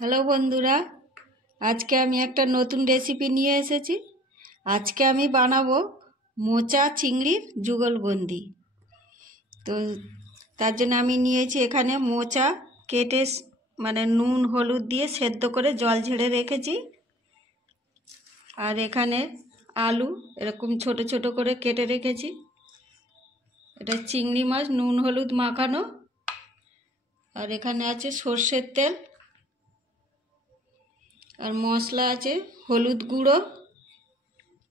Hello বন্ধুরা, আজকে আমি একটা নতুন রেসিপি নিয়ে এসেছি। আজকে আমি বানাবো মোচা চিংড়ির যুগলবন্দি। তো তার জন্য আমি নিয়েছি এখানে মোচা কেটে মানে নুন হলুদ দিয়ে সেদ্ধ করে জল ঝেড়ে রেখেছি। আর এখানে আলু এরকম ছোট ছোট করে কেটে রেখেছি। এটা চিংড়ি মাছ নুন হলুদ মাখানো। আর এখানে আছে সর্ষের তেল, আর মশলা আছে হলুদ গুঁড়ো,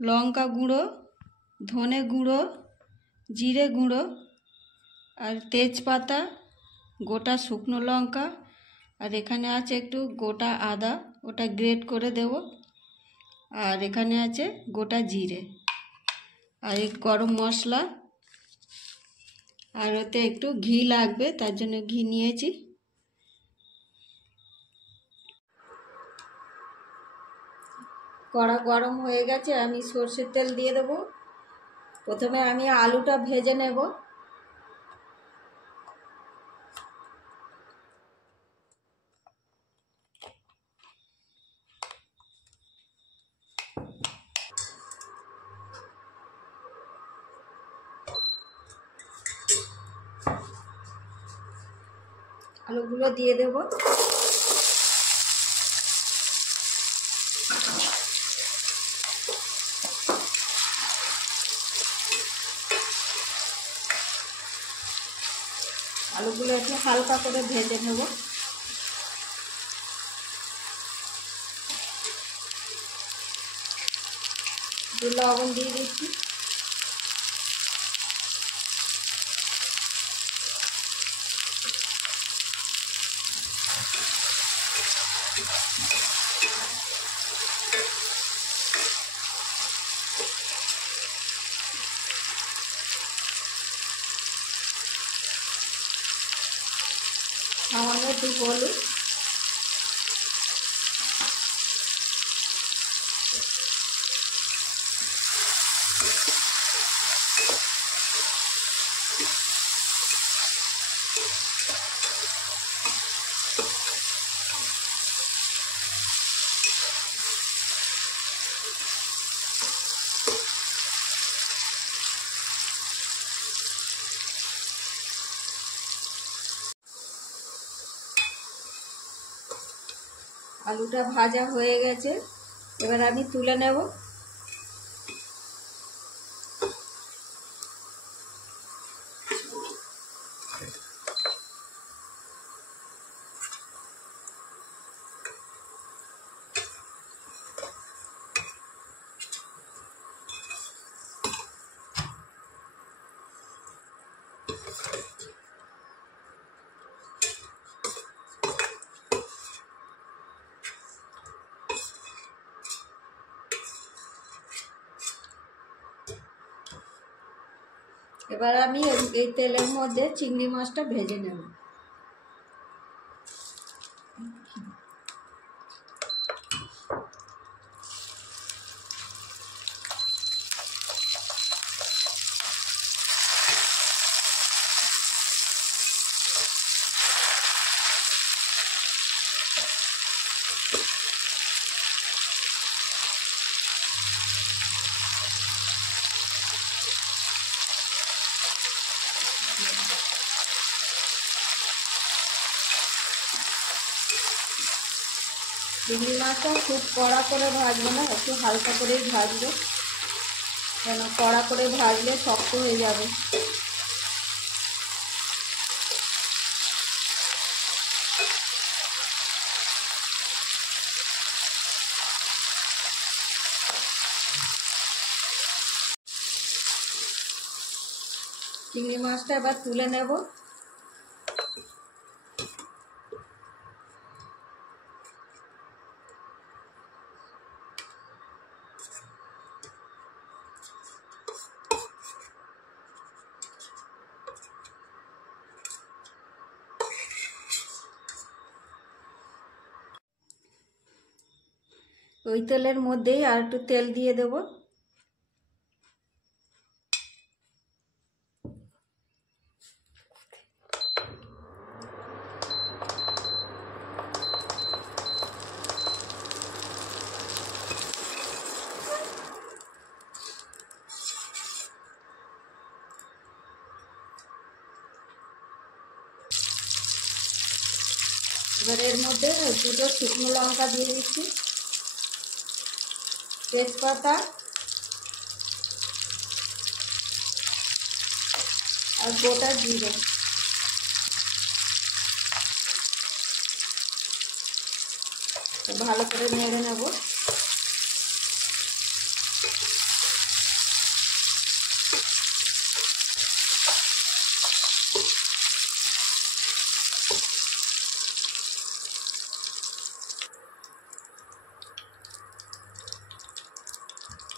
লঙ্কা গুঁড়ো, ধনে গুঁড়ো, জিরে গুঁড়ো, আর তেজপাতা, গোটা শুকনো লঙ্কা, আর এখানে আছে একটু গোটা আদা, ওটা গ্রেট করে দেব। আর এখানে আছে গোটা জিরে, আর এই গরম মশলা, আর ওতে একটু ঘি লাগবে, তার জন্য ঘি নিয়েছি। কড়া গরম হয়ে গেছে, আমি সর্ষের তেল দিয়ে দেবো। প্রথমে আমি আলুটা ভেজে নেব। আলুগুলো দিয়ে দেব। আলুগুলো একটু হালকা করে ভেজে নেব। লবণ দিয়ে দিচ্ছি। সামান্য একটু হলুদ, আলুটা ভাজা হয়ে গেছে, এবার আমি তুলে নেব। এবার আমি এই তেলের মধ্যে চিংড়ি মাছটা ভেজে নেব। চিংড়ি মাছটা খুব কড়া করে ভাজবো না, একটু হালকা করেই ভাজবো, কেন কড়া করে ভাজলে শক্ত হয়ে যাবে। চিংড়ি মাছটা এবার তুলে নেব। ওই তেলের মধ্যেই আর একটু তেল দিয়ে দেব। এবার এর মধ্যে দুটো শুকনো লঙ্কা দিয়ে দিচ্ছি, তেজপাতা আর গোটা জিরে। ভালো করে নেড়ে নেব।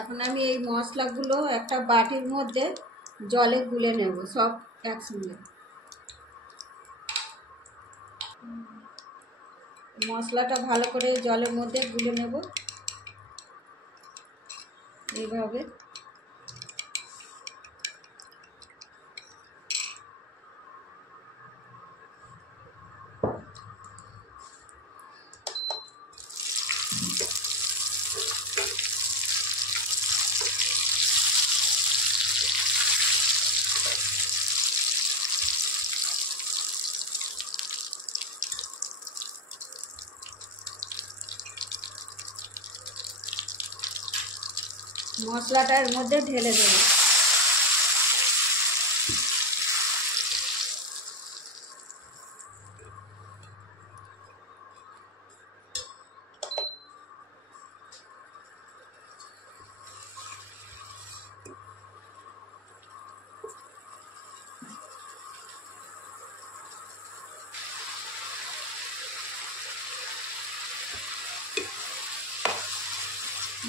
এখন আমি এই মশলাগুলো একটা বাটির মধ্যে জলে গুলে নেব সব একসঙ্গে। মশলাটা ভালো করে জলের মধ্যে গুলে নেব এইভাবে। মশলাটা এর মধ্যে ঢেলে দেব।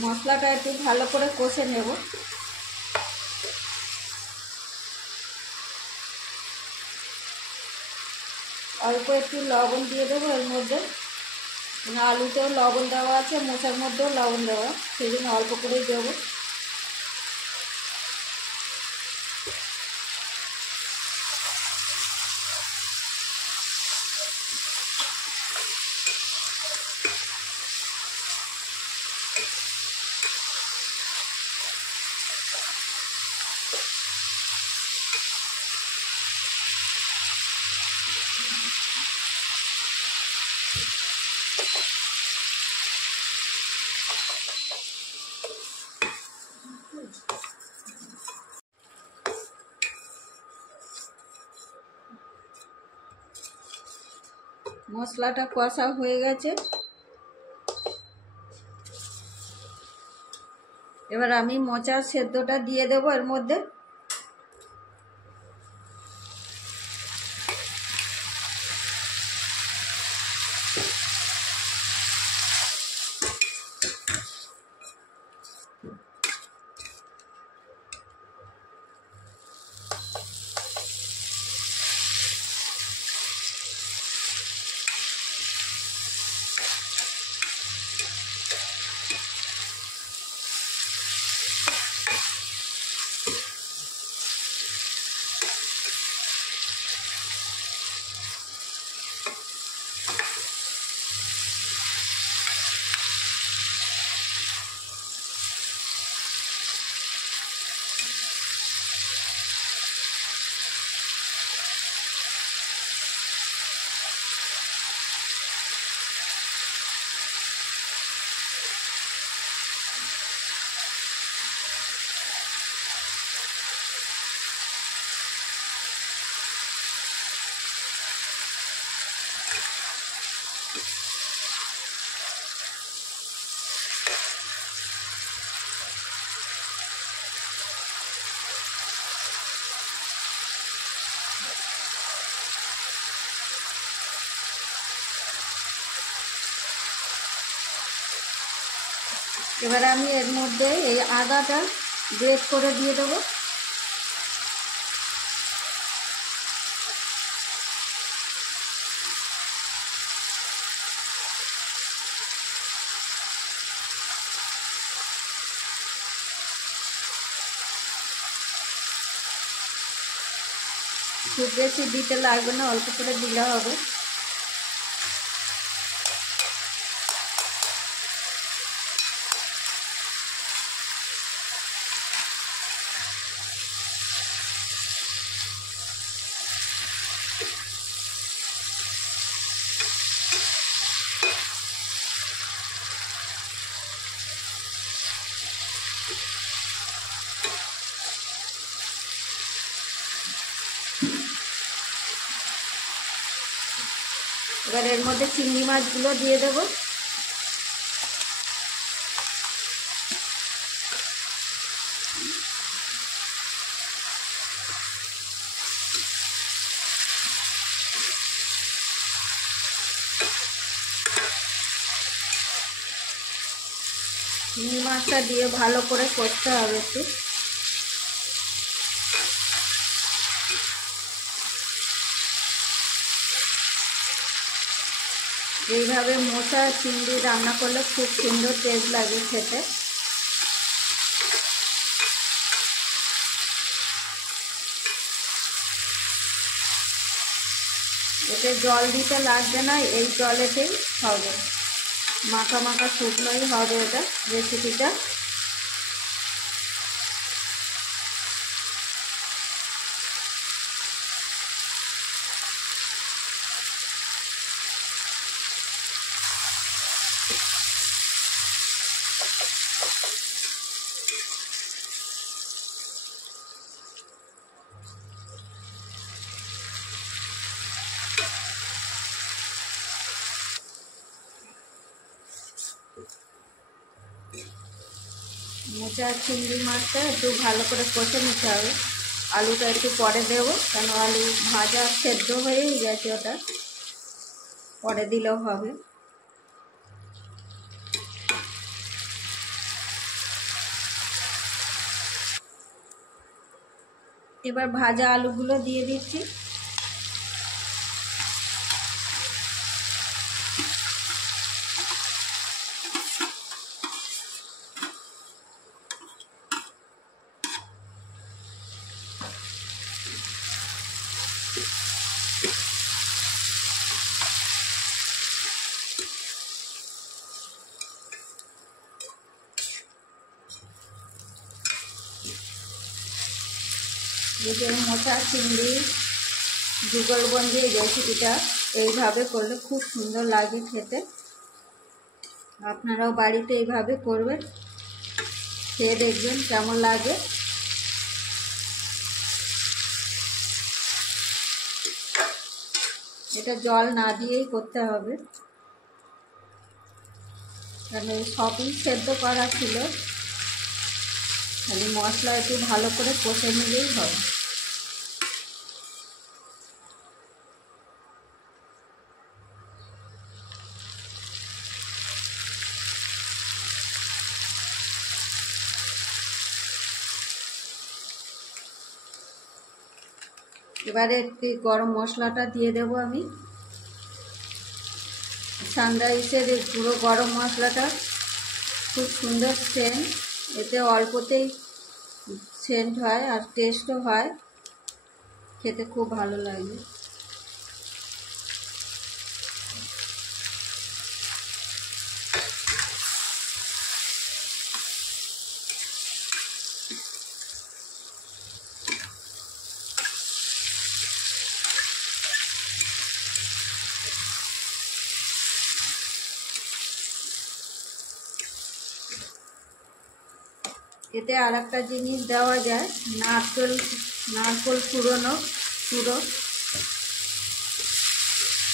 মশলাটা একটু ভালো করে কষে নেব। অল্প একটু লবণ দিয়ে দেবো এর মধ্যে, আলুতেও লবণ দেওয়া আছে, মোচার মধ্যেও লবণ দেওয়া, সেই জন্য অল্প করেই দেবো। মশলাটা কষা হয়ে গেছে। এবার আমি মোচার সেদ্ধটা দিয়ে দেবো এর মধ্যে। এবার আমি এর মধ্যে এই আদাটা গ্রেট করে দিয়ে দেবো। খুব বেশি দিতে লাগবে না, অল্প করে দিলে হবে। এবার এর মধ্যে চিংড়ি মাছগুলো দিয়ে দেব। চিংড়ি মাছটা দিয়ে ভালো করে কষতে হবে একটু। এইভাবে মোচা চিংড়ি রান্না করলে খুব সুন্দর টেস্ট লাগে খেতে। এতে জল দিতে লাগবে না, এই জলেতেই হবে, মাখা মাখা শুকনোই হবে এটা রেসিপিটা। মোচা চিংড়ি মাছটা একটু ভালো করে কষে নিতে হবে। আলুটা একটু পরে দেবো, কেন আলু ভাজা সেদ্ধ হয়েই গেছে, ওটা পরে দিলেও হবে। এবার ভাজা আলুগুলো দিয়ে দিচ্ছি। এই যে মোচা চিংড়ি যুগলবন্দি এই রেসিপিটা এইভাবে করলে খুব সুন্দর লাগে খেতে। আপনারাও বাড়িতে এইভাবে করবেন, খেয়ে দেখবেন কেমন লাগে। এটা জল না দিয়েই করতে হবে, কারণ সবই সেদ্ধ করা ছিল, খালি মশলা একটু ভালো করে কষে নিলেই হবে। এবারে একটু গরম মশলাটা দিয়ে দেবো আমি। সানরাইসের এই পুরো গরম মশলাটা খুব সুন্দর সেন্ট, এতে অল্পতেই সেন্ট হয় আর টেস্টও হয়, খেতে খুব ভালো লাগে। এতে আর একটা জিনিস দেওয়া যায়, নারকেল পুরো।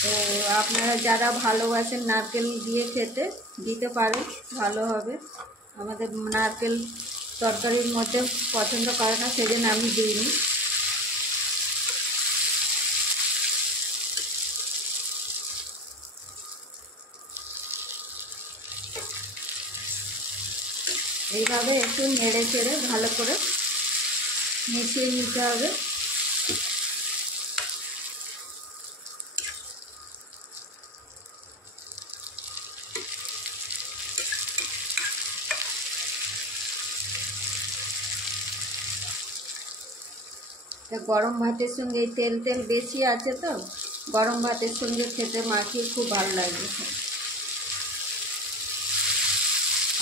তো আপনারা যারা ভালোবাসেন নারকেল দিয়ে খেতে, দিতে পারেন, ভালো হবে। আমাদের নারকেল তরকারির মধ্যে পছন্দ করে না, সেজন্য আমি দিইনি। এইভাবে একটু নেড়ে চেড়ে ভালো করে মিশিয়ে নিতে হবে। গরম ভাতের সঙ্গে এই তেল বেশি আছে, তো গরম ভাতের সঙ্গে খেতে মাখিয়ে খুব ভালো লাগবে।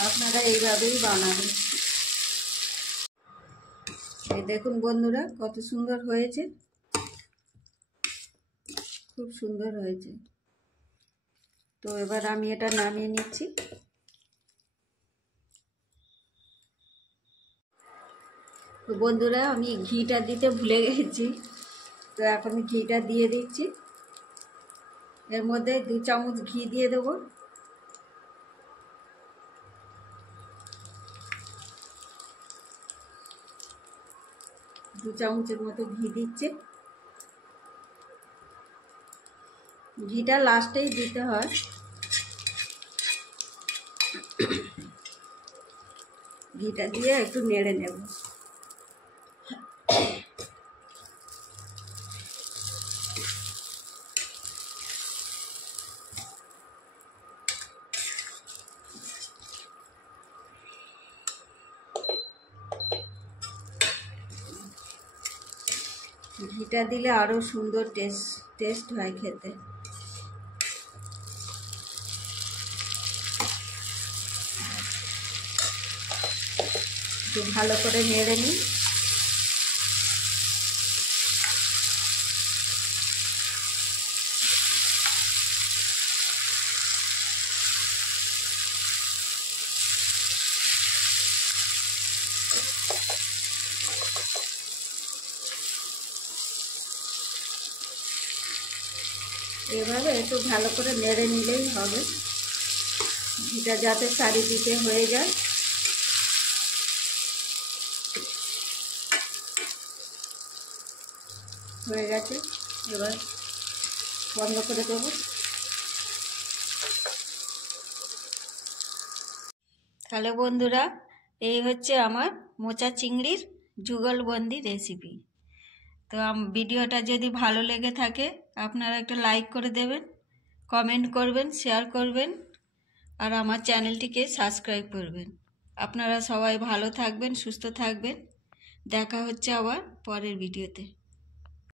আপনারা এইভাবেই বানাবেন। এই দেখুন বন্ধুরা, কত সুন্দর হয়েছে, খুব সুন্দর হয়েছে। তো এবার আমি এটা নামিয়ে নিচ্ছি। তো বন্ধুরা, আমি ঘিটা দিতে ভুলে গেছি, তো এখন ঘিটা দিয়ে দিচ্ছি। এর মধ্যে 2 চামচ ঘি দিয়ে দেবো। দু চামচের মতো ঘি দিচ্ছে। ঘিটা লাস্টেই দিতে হয়। ঘিটা দিয়ে একটু নেড়ে নেব। ঘিটা দিলে আরো সুন্দর টেস্ট হয় খেতে। একটু ভালো করে নেড়ে নিই। এভাবে একটু ভালো করে নেড়ে নিলেই হবে। ঘিটা যাতে চারিদিকে হয়ে যায়। হয়ে গেছে, এবার বন্ধ করে দেবো। হ্যালো বন্ধুরা, এই হচ্ছে আমার মোচা চিংড়ির যুগলবন্দি রেসিপি। তো ভিডিওটা যদি ভালো লেগে থাকে আপনারা একটা লাইক করে দেবেন, কমেন্ট করবেন, শেয়ার করবেন, আর আমার চ্যানেলটিকে সাবস্ক্রাইব করবেন। আপনারা সবাই ভালো থাকবেন, সুস্থ থাকবেন। দেখা হচ্ছে আবার পরের ভিডিওতে।